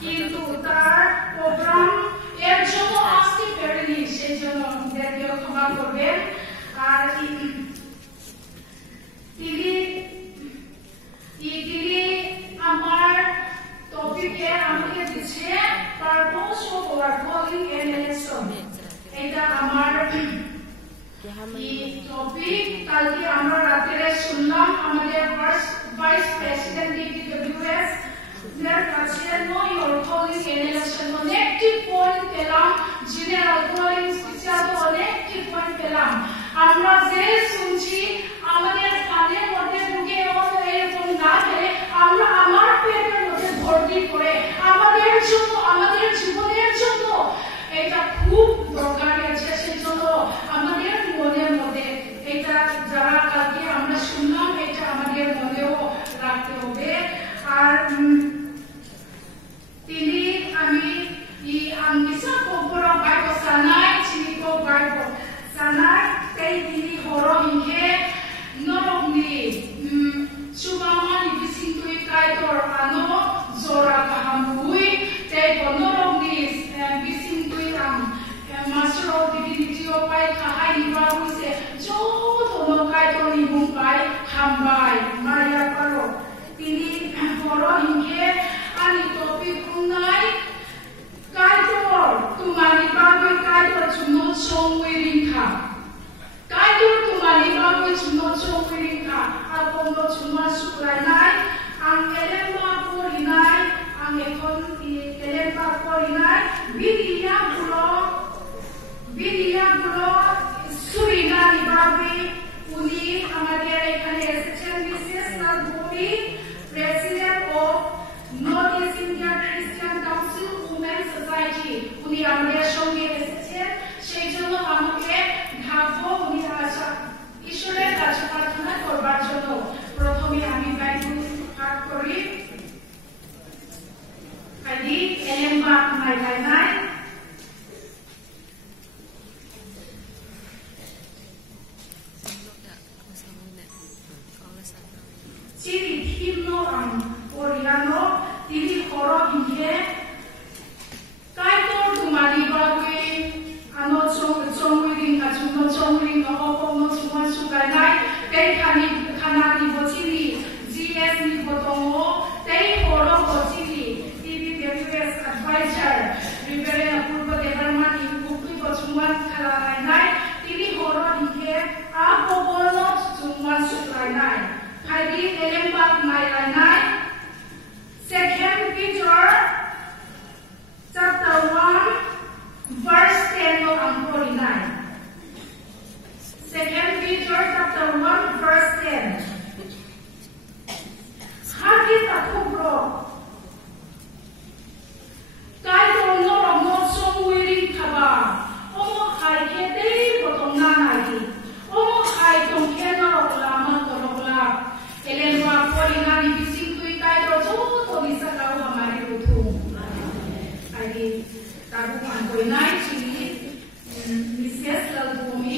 কিন্তু তার প্রোগ্রাম এর জন্য আসতে পারেনি, সেই জন্য আমাদেরকে ক্ষমা করবেন। আর তিনি আমার টপিকে আমাকে দিচ্ছে purpose of our calling and election. এটা আমার টপিক। কালকে আমরা রাতে শুনলাম আমাদের ভাইস প্রেসিডেন্ট ডিপিডব্লিউএস এর কাছে know your calling and election অনেকটি পয়েন্ট পেলাম, জেনারেল কলিং স্পেশাল অনেকটি পয়েন্ট পেলাম। আমরা যে শুনছি আমাদের কানের মধ্যে ঢুকে এরকম না গেলে আমরা আমার পেটের মধ্যে ভর্তি করে আমাদের জন্য, আমাদের জীবনের জন্য এটা খুব দরকারি আছে। সেই জন্য আমাদের মনের মধ্যে এটা যারা কালকে আমরা শুনলাম এটা আমাদের মনেও রাখতে হবে। আর তিনি ang isa ko pura Bible sanay, chini ko Bible sanay, kay তিনি horo hinghe norok ni sumama ni bising tui kaitor ano zora kahamui, kay norok ni bising tui Master of Divinity o pai kahai ni babu se jo tono kaitor ni mumbai hambai Maria paro তিনি horo hinghe ani topic kunai Kaitor tumani babu kaitor chunot song wiringka. Kaitor tumani babu chunot song wiringka. Akono chunot sukranai. Ang elemba porinai. Ang ekon elemba porinai. Bidiya gulo surinai babu. Uni amader ekhane esechen বিশেষ নাগরিক President of North East India Christian Council Women Society উনি আমাদের সঙ্গে এসেছেন। সেই জন্য আমাকে ঢাকবো উনি ঈশ্বরের কাছে প্রার্থনা করবার জন্য। প্রথমে আমি বাইবেল পাঠ করি। আইডি এলেম্বা মাইলাইনাই Chiri himno ang Oriano tini horo hinghe Kaitor tumani bagui ano chongwiring ka chungno chongwiring ka okono chunga sukanai tei khana ni bochiri GS ni botongo tei horo bochiri TVWS advisor Reverend Apurva Devarman ni bukui bochungan khalanai tini horo hinghe a pokono chungman sukanai Heidi Elembak Mailanai, 2 Peter chapter 1 verse 10 to 49. 2 Peter chapter 1 verse 10. Hati takubro. Kai tono romo song wiring kaba. Omo kai kete botong nanai. Omo kai tong kena roklama korokla. Elemba polina ni bising tui kai ro jo to bisa kau hamari utu. Adi tabu kan koi nai chili Mrs. Lalbomi.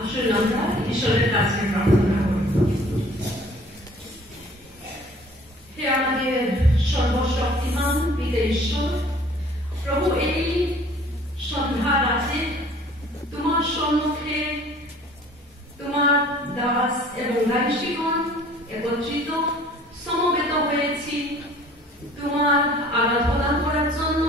আসলে আমরা ঈশ্বরের কাছে প্রার্থনা করি। হে আমাদের সর্বশক্তিমান পিতা ঈশ্বর, প্রভু এই সন্ধ্যা রাতে তোমার সম্মুখে তোমার দাস এবং দাসীগণ একত্রিত সমবেত হয়েছি তোমার আরাধনা করার জন্য।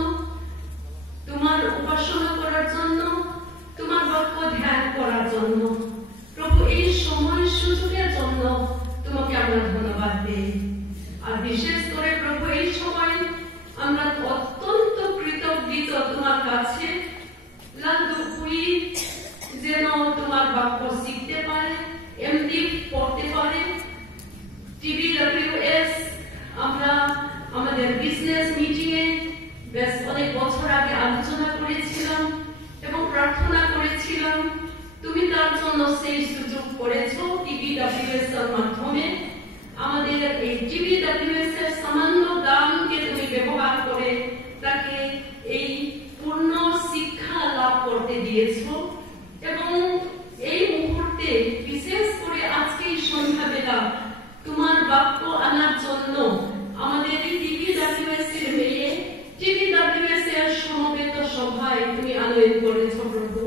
জিসিএসের সমবেত সভায় তুমি আনয়ন করেছো প্রভু,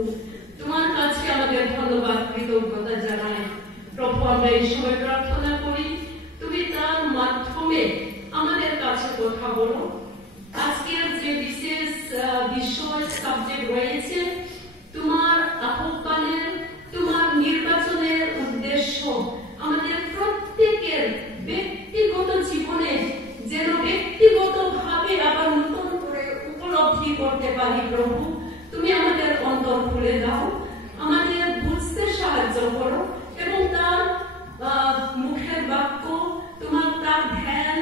তোমার কাছে আমাদের ধন্যবাদ কৃতজ্ঞতা জানাই। প্রভু, আমরা এই সময় প্রার্থনা করি তুমি তার মাধ্যমে আমাদের কাছে কথা বলো। আজকের যে বিশেষ বিষয় সাবজেক্ট রয়েছে, তোমার আহ্বানের, তোমার নির্বাচনের উদ্দেশ্য আমাদের প্রত্যেকের ব্যক্তিগত জীবনে যেন ব্যক্তিগতভাবে আবার নতুন করে উপলব্ধি করতে পারি। প্রভু, তুমি আমাদের অন্তর খুলে দাও, আমাদের বুঝতে সাহায্য করো এবং তার মুখের বাক্য, তোমার তার ধ্যান,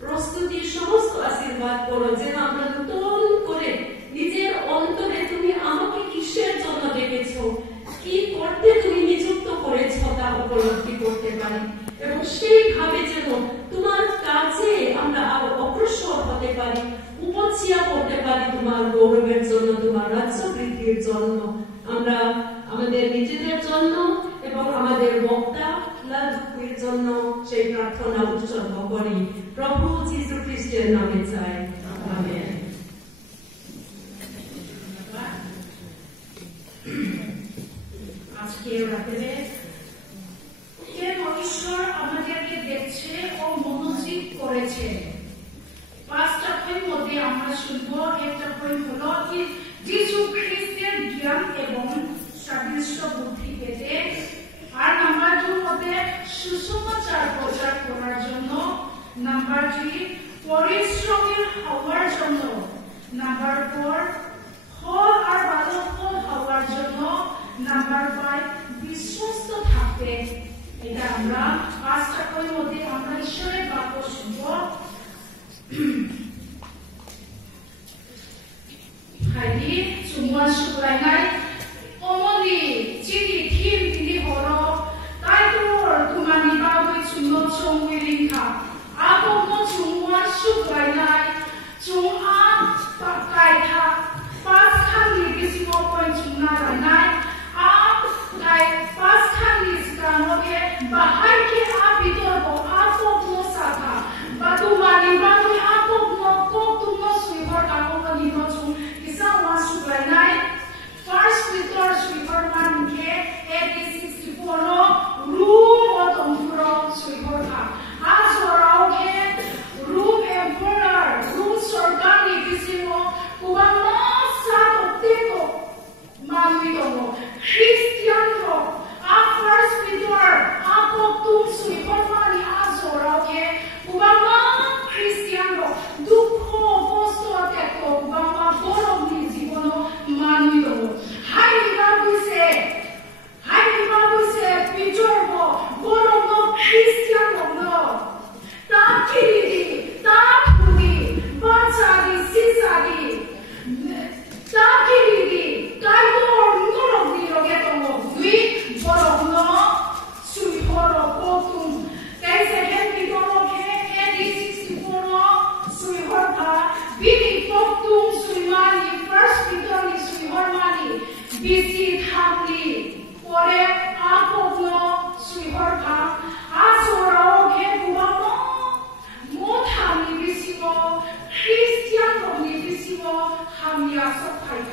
প্রস্তুতি সমস্ত আশীর্বাদ করো, যেন আমরা নতুন করে নিজের অন্তরে তুমি আমাকে কিসের জন্য ডেকেছ, কি করতে তুমি নিযুক্ত করেছ তা উপলব্ধি করতে পারি এবং সেইভাবে যেন তোমার কাজে আমরা আরো অগ্রসর হতে পারি, উপচিয়া করতে পারি তোমার গৌরবের জন্য, তোমার রাজ্য বৃদ্ধির জন্য। আমরা আমাদের নিজেদের জন্য এবং আমাদের বক্তা লাজুকের জন্য সেই প্রার্থনা উৎসর্গ করি। প্রভু যীশু খ্রিস্টের নামে চাই, আমেন। আজকে রাতে কেন ঈশ্বর আমাদেরকে দেখছে ও মনোযোগ করেছে। 5টা পয়েন্ট মধ্যে আমরা শুনবো। একটা পয়েন্ট হলো কি যীশু খ্রিস্টের জ্ঞান এবং সাদৃশ্য বুদ্ধি পেতে, আর নাম্বার 2 মধ্যে সুসমাচার প্রচার করার জন্য, নাম্বার 3 পরিশ্রমী হওয়ার জন্য, নাম্বার 4 ফল আর ভালো ফল হওয়ার জন্য, নাম্বার 5 বিশ্বস্ত থাকতে। এটা আমরা 5টা পয়েন্ট মধ্যে আমরা ঈশ্বরের বাক্য শুনবো। 하이디 중원 수라이나이 어머니 지리 팀들이 걸어 딸돌 그만이 바보의 중노 총위링카 아고모 중원 수라이나이 중아 박가이타 파스칸 리기시모 포인 중나라이나이 아 가이 파스칸 리스카노게 바하이케 아비돌보 아고모 사타 바두마니 바두이 아고모 꼭두모 수이벌 가고모 니노 중 First Peter Swiberman ke 1864 room of Emperor Swiberka Azorao ke room Emperor room Sorgani Bisimo Kubama Satoteko Manuidomo Christian ro First Peter Apoktum Swiberman Azorao ke Kubama Christian ro Dukho Posto Teko Kubama Boromni Zibono Manuidomo 하이리 바부세 비조르고 보로고 크리스티안노 따키리디 따푸디 바차디 시사디 따키리디 따이도 노럭디 여게동고 위 보로노 수이포로 보통 대세겐 비도로게 에디64 수이홀파 비디 보통 수이마니 first 비도니 수이홀마니 BC 탐리 올해 아포브노 수이헐파 아소라오게 구하모 못함이 비시고 크리스티안놈이 비시고 함이야 속하이다